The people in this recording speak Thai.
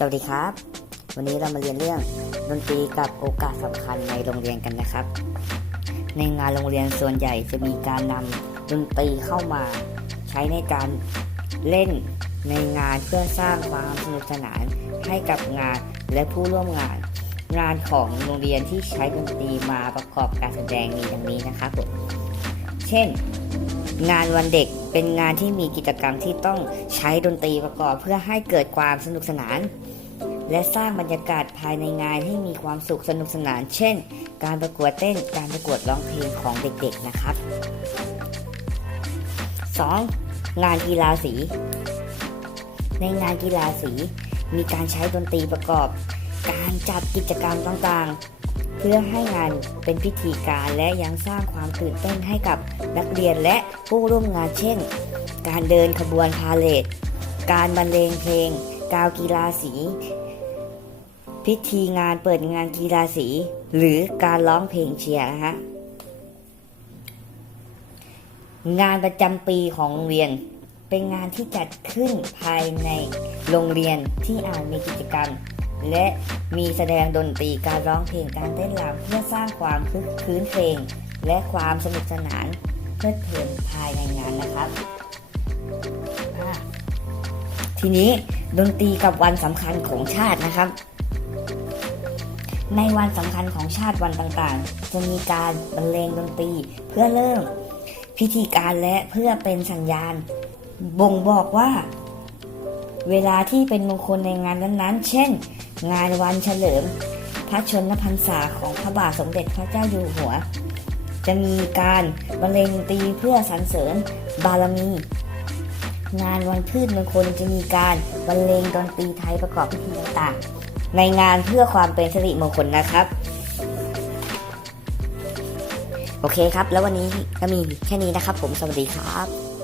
สวัสดีครับ วันนี้เรามาเรียนเรื่องดนตรีกับโอกาสสำคัญในโรงเรียนกันนะครับ ในงานโรงเรียนส่วนใหญ่จะมีการนำดนตรีเข้ามาใช้ในการเล่นในงานเพื่อสร้างความสนุกสนานให้กับงานและผู้ร่วมงาน งานของโรงเรียนที่ใช้ดนตรีมาประกอบการแสดงมีดังนี้นะครับผมเช่น งานวันเด็กเป็นงานที่มีกิจกรรมที่ต้องใช้ดนตรีประกอบเพื่อให้เกิดความสนุกสนาน และสร้างบรรยากาศภายในงานให้มีความสุขสนุกสนาน เช่น การประกวดเต้นการประกวดร้องเพลงของเด็กๆนะครับ 2. งานกีฬาสี ในงานกีฬาสี มีการใช้ดนตรีประกอบ การจัดกิจกรรมต่างๆ เพื่อให้งานเป็นพิธีการและยังสร้างความตื่นเต้นให้กับนักเรียนและผู้ร่วมงานเช่น การเดินขบวนพาเลทการบรรเลงเพลง กาวกีฬาสี พิธีงานเปิดงานกีฬาสี หรือการร้องเพลงเชียร์นะฮะงานประจำปีของโรงเรียน เป็นงานที่จัดขึ้นภายในโรงเรียนที่อาจมีกิจกรรม และมีแสดงดนตรีการร้องเพลงการเต้นรำเพื่อสร้างความคึกคืนเพลง และความสนุกสนานเพลิดเพลินภายในงานนะครับทีนี้ดนตรีกับวันสำคัญของชาตินะครับ ในวันสำคัญของชาติวันต่างๆ จะมีการบรรเลงดนตรีเพื่อเริ่มพิธีการและเพื่อเป็นสัญญาณ บ่งบอกว่า เวลาที่เป็นมงคลในงานนั้นๆ เช่น งานวันเฉลิม พระชนมพรรษาของพระบาทสมเด็จพระเจ้าอยู่หัว จะมีการบรรเลงตีเพื่อสรรเสริญบารมี งานวันพืชมงคลจะมีการบรรเลงดนตรีไทยประกอบพิธีต่างๆ ในงานเพื่อความเป็นสิริมงคลนะครับ โอเคครับ แล้ววันนี้ก็มีแค่นี้นะครับ ผมสวัสดีครับ